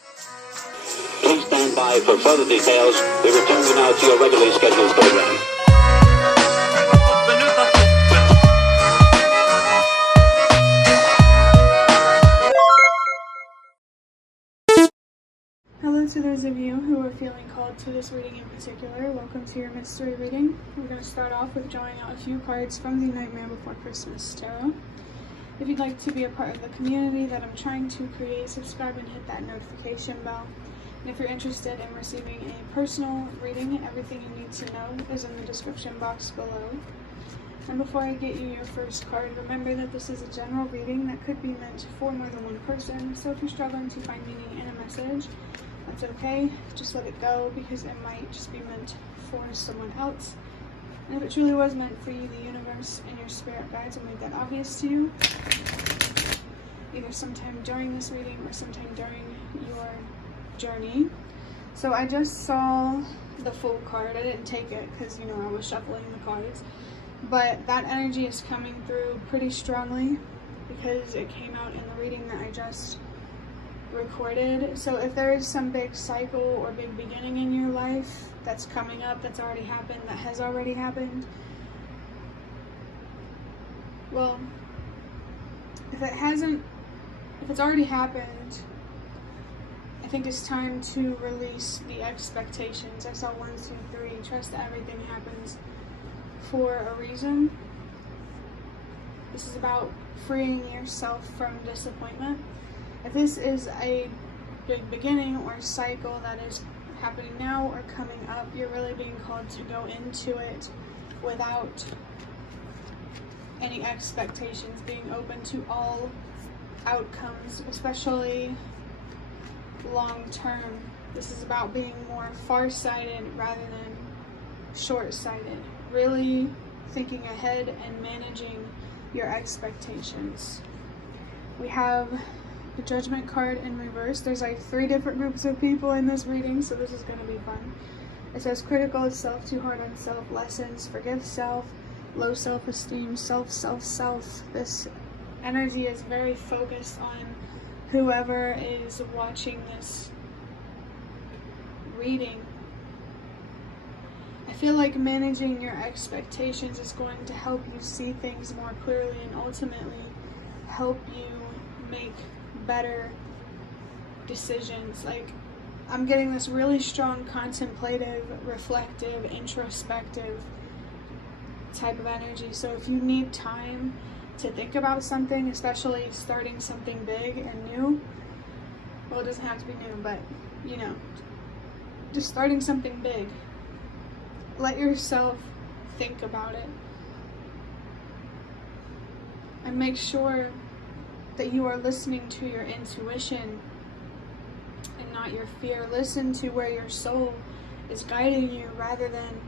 Please stand by for further details. We return you now to your regularly scheduled program. Hello to those of you who are feeling called to this reading in particular. Welcome to your mystery reading. We're going to start off with drawing out a few cards from the Nightmare Before Christmas Tarot. If you'd like to be a part of the community that I'm trying to create, subscribe and hit that notification bell. And if you're interested in receiving a personal reading, everything you need to know is in the description box below. And before I get you your first card, remember that this is a general reading that could be meant for more than one person. So if you're struggling to find meaning in a message, that's okay. Just let it go, because it might just be meant for someone else. And if it truly was meant for you, the universe and your spirit guides will make that obvious to you, either sometime during this reading or sometime during your journey. So I just saw the full card. I didn't take it because, I was shuffling the cards. But that energy is coming through pretty strongly because it came out in the reading that I just recorded. So if there is some big cycle or big beginning in your life that's coming up, that's already happened, that has already happened, well, if it's already happened, I think it's time to release the expectations. I saw 1, 2, 3. Trust that everything happens for a reason. This is about freeing yourself from disappointment. If this is a big beginning or cycle that is happening now or coming up, you're really being called to go into it without any expectations, being open to all outcomes, especially long term. This is about being more far-sighted rather than short-sighted, really thinking ahead and managing your expectations. We have the Judgment card in reverse. There's like 3 different groups of people in this reading, so this is going to be fun. It says critical of self, too hard on self, lessons, forgive self, low self-esteem, self. This energy is very focused on whoever is watching this reading. I feel like managing your expectations is going to help you see things more clearly and ultimately help you make better decisions. Like, I'm getting this really strong contemplative, reflective, introspective type of energy. So if you need time to think about something, especially starting something big and new, well, it doesn't have to be new, but just starting something big, let yourself think about it and make sure that you are listening to your intuition and not your fear. Listen to where your soul is guiding you rather than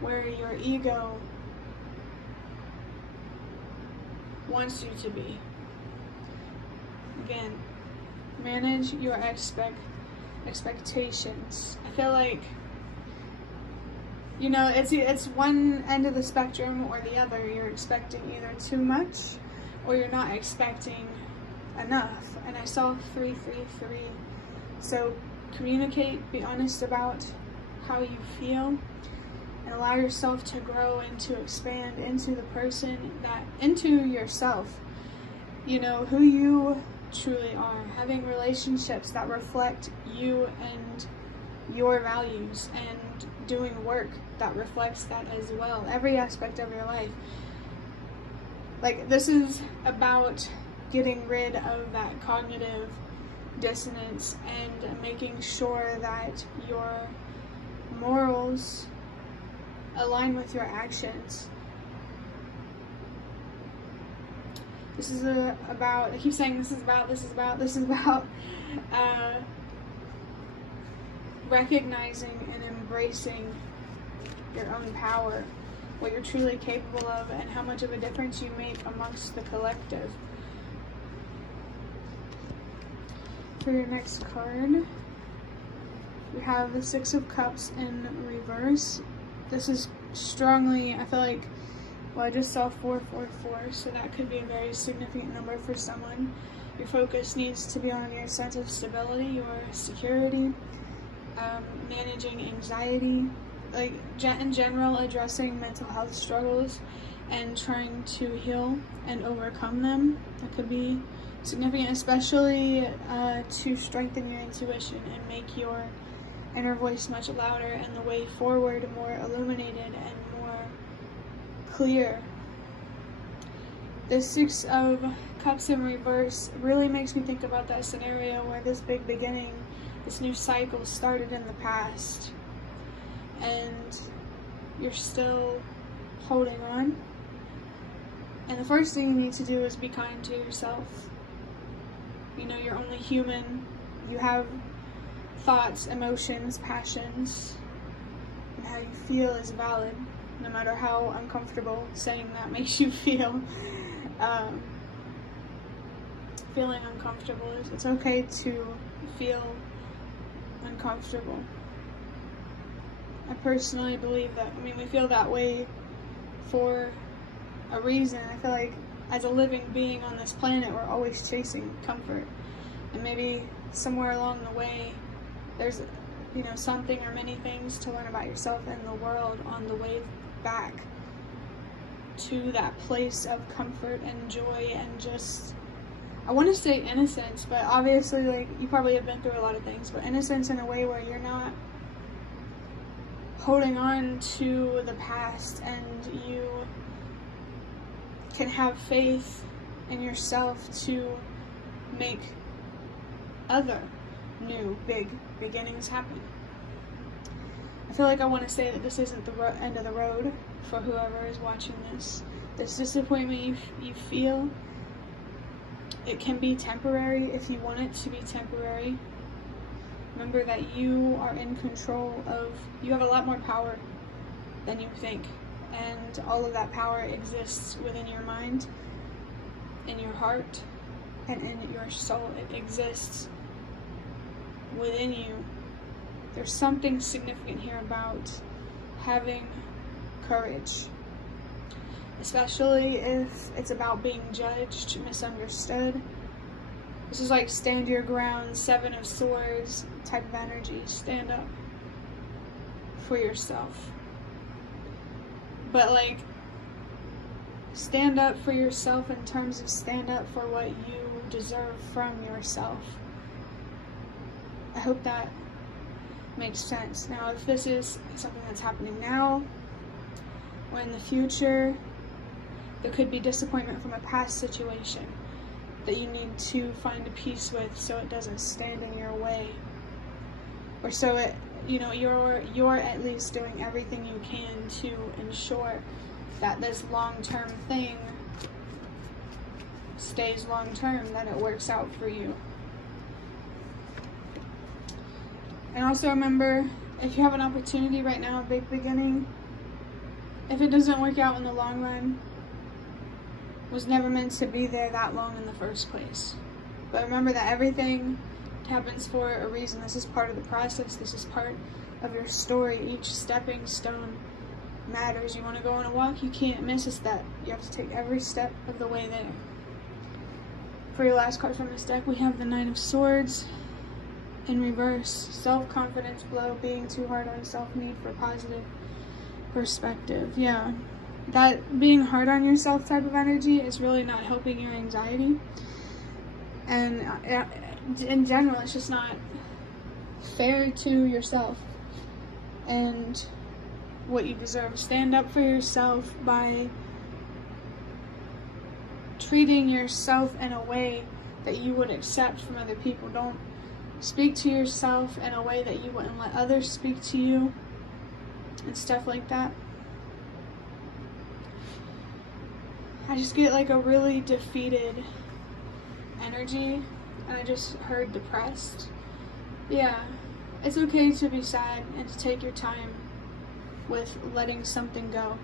where your ego wants you to be. Again, manage your expectations. I feel like, it's one end of the spectrum or the other. You're expecting either too much or you're not expecting enough. And I saw 3, 3, 3. So communicate, be honest about how you feel, and allow yourself to grow and to expand into the person into yourself, who you truly are, having relationships that reflect you and your values, and doing work that reflects that as well, every aspect of your life. Like, this is about getting rid of that cognitive dissonance and making sure that your morals align with your actions. This is about, I keep saying this is about recognizing and embracing your own power, what you're truly capable of, and how much of a difference you make amongst the collective. For your next card, we have the 6 of Cups in reverse. This is strongly, I feel like, well, I just saw 444, so that could be a very significant number for someone. Your focus needs to be on your sense of stability, your security, managing anxiety, like in general, addressing mental health struggles and trying to heal and overcome them. That could be significant, especially to strengthen your intuition and make your inner voice much louder and the way forward more illuminated and more clear. The Six of Cups in reverse really makes me think about that scenario where this big beginning, this new cycle started in the past, and you're still holding on. And the first thing you need to do is be kind to yourself. You know, you're only human. You have thoughts, emotions, passions, and how you feel is valid, no matter how uncomfortable saying that makes you feel. Feeling uncomfortable it's okay to feel uncomfortable. I personally believe that, we feel that way for a reason. I feel like as a living being on this planet, we're always chasing comfort. And maybe somewhere along the way, there's, something or many things to learn about yourself and the world on the way back to that place of comfort and joy and just, I want to say innocence, but obviously, like, you probably have been through a lot of things, but innocence in a way where you're not holding on to the past, and you can have faith in yourself to make other new big beginnings happen. I feel like I want to say that this isn't the end of the road for whoever is watching this. This disappointment you feel, it can be temporary if you want it to be temporary. Remember that you are in control of, you have a lot more power than you think. And all of that power exists within your mind, in your heart, and in your soul. It exists within you. There's something significant here about having courage, especially if it's about being judged, misunderstood. This is like stand your ground, Seven of Swords type of energy. Stand up for yourself. But like, stand up for yourself in terms of stand up for what you deserve from yourself. I hope that makes sense. Now, if this is something that's happening now, or in the future, there could be disappointment from a past situation that you need to find a peace with so it doesn't stand in your way. Or so it, you're at least doing everything you can to ensure that this long-term thing stays long-term, that it works out for you. And also remember, if you have an opportunity right now, a big beginning, if it doesn't work out in the long run, it was never meant to be there that long in the first place. But remember that everything happens for a reason. This is part of the process. This is part of your story. Each stepping stone matters. You want to go on a walk, you can't miss a step. You have to take every step of the way there. For your last card from this deck, we have the Nine of Swords in reverse. Self-confidence blow, being too hard on self, need for positive perspective. Yeah, that being hard on yourself type of energy is really not helping your anxiety. And in general, it's just not fair to yourself and what you deserve. Stand up for yourself by treating yourself in a way that you would accept from other people. Don't speak to yourself in a way that you wouldn't let others speak to you and stuff like that. I just get like a really defeated energy, and I just heard depressed. Yeah, it's okay to be sad and to take your time with letting something go.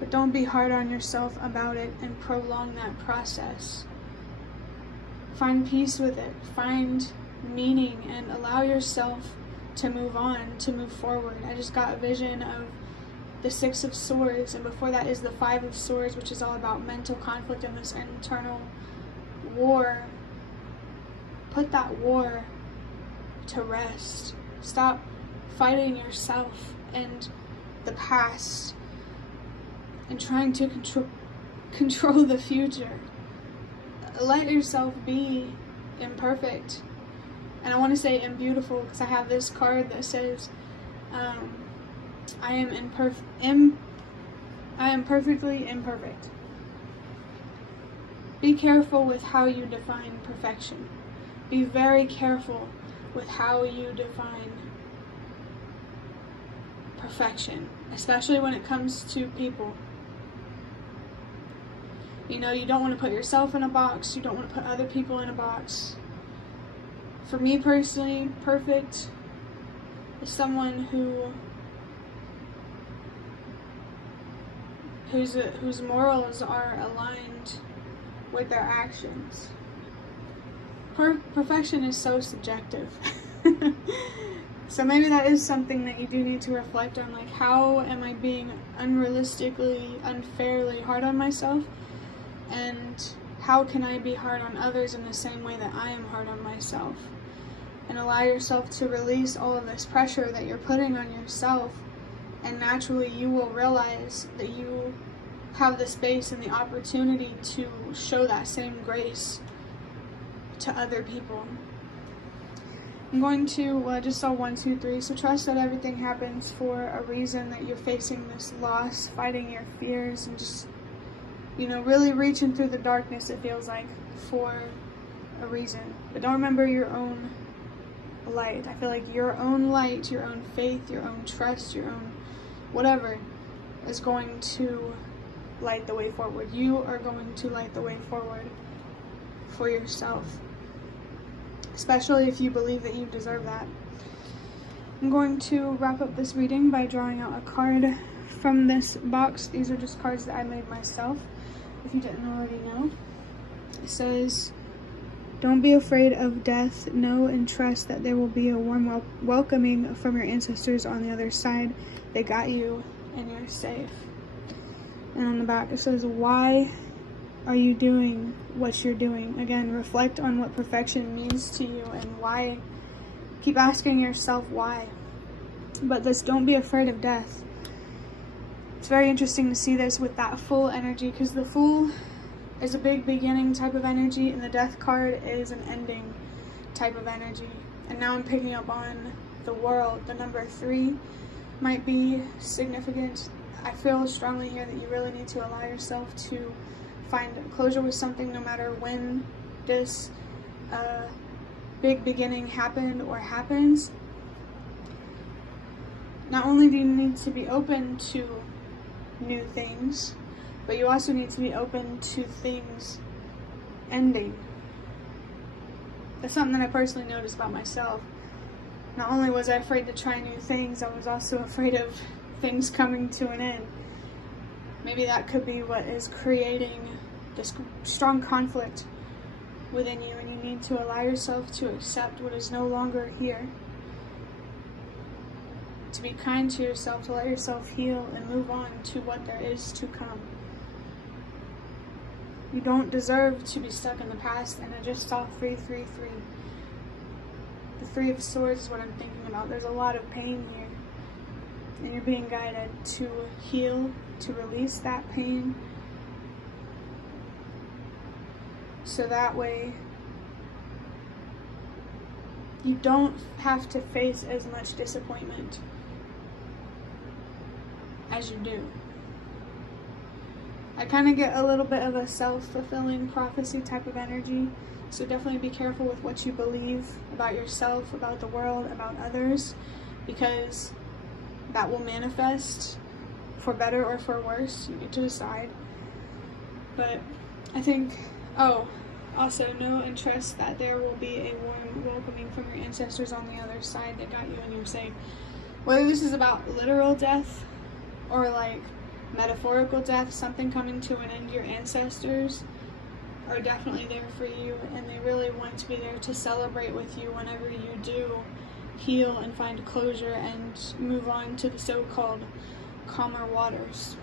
But don't be hard on yourself about it and prolong that process. Find peace with it. Find meaning and allow yourself to move on, to move forward. I just got a vision of the Six of Swords, and before that is the Five of Swords, which is all about mental conflict and this internal war. Put that war to rest. Stop fighting yourself and the past and trying to control the future. Let yourself be imperfect. And I want to say beautiful because I have this card that says, I am perfectly imperfect. Be careful with how you define perfection. Be very careful with how you define perfection, especially when it comes to people. You know, you don't want to put yourself in a box. You don't want to put other people in a box. For me personally, perfect is someone whose morals are aligned with their actions. Perfection is so subjective. So maybe that is something that you do need to reflect on, like, how am I being unrealistically, unfairly hard on myself? And how can I be hard on others in the same way that I am hard on myself? And allow yourself to release all of this pressure that you're putting on yourself, and naturally you will realize that you have the space and the opportunity to show that same grace to other people. I'm going to, I just saw 1, 2, 3, so trust that everything happens for a reason, that you're facing this loss, fighting your fears, and just, you know, really reaching through the darkness, it feels like, for a reason. But don't remember your own light. I feel like your own light, your own faith, your own trust, your own whatever is going to light the way forward. You are going to light the way forward for yourself, especially if you believe that you deserve that. I'm going to wrap up this reading by drawing out a card from this box. These are just cards that I made myself, if you didn't already know. It says, don't be afraid of death. Know and trust that there will be a warm welcoming from your ancestors on the other side. They got you and you're safe. And on the back it says, why are you doing what you're doing? Again, reflect on what perfection means to you and why. Keep asking yourself why. But this, don't be afraid of death. It's very interesting to see this with that Fool energy, because the Fool is a big beginning type of energy and the Death card is an ending type of energy. And now I'm picking up on the World. The number 3 might be significant. I feel strongly here that you really need to allow yourself to find closure with something, no matter when this big beginning happened or happens. Not only do you need to be open to new things, but you also need to be open to things ending. That's something that I personally noticed about myself. Not only was I afraid to try new things, I was also afraid of things coming to an end. Maybe that could be what is creating this strong conflict within you, and you need to allow yourself to accept what is no longer here. To be kind to yourself, to let yourself heal and move on to what there is to come. You don't deserve to be stuck in the past, and I just saw 3, 3, 3. The 3 of Swords is what I'm thinking about. There's a lot of pain here, and you're being guided to heal, to release that pain, so that way you don't have to face as much disappointment as you do. I kind of get a little bit of a self-fulfilling prophecy type of energy, so definitely be careful with what you believe about yourself, about the world, about others, because that will manifest for better or for worse. You get to decide. But I think, also know and trust that there will be a warm welcoming from your ancestors on the other side that got you and you're safe. Whether this is about literal death or like metaphorical death, something coming to an end, your ancestors are definitely there for you, and they really want to be there to celebrate with you whenever you do heal and find closure and move on to the so-called calmer waters.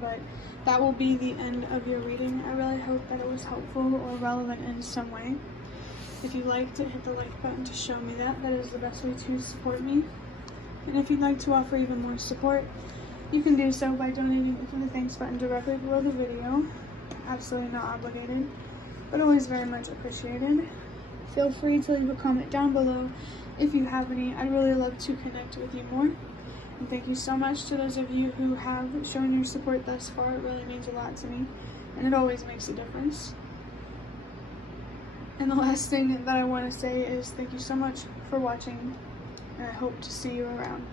But that will be the end of your reading. I really hope that it was helpful or relevant in some way. If you liked it, hit the like button to show me that. That is the best way to support me. And if you'd like to offer even more support, you can do so by donating through the thanks button directly below the video. Absolutely not obligated, but always very much appreciated. Feel free to leave a comment down below if you have any. I'd really love to connect with you more. And thank you so much to those of you who have shown your support thus far. It really means a lot to me, and it always makes a difference. And the last thing that I want to say is thank you so much for watching, and I hope to see you around.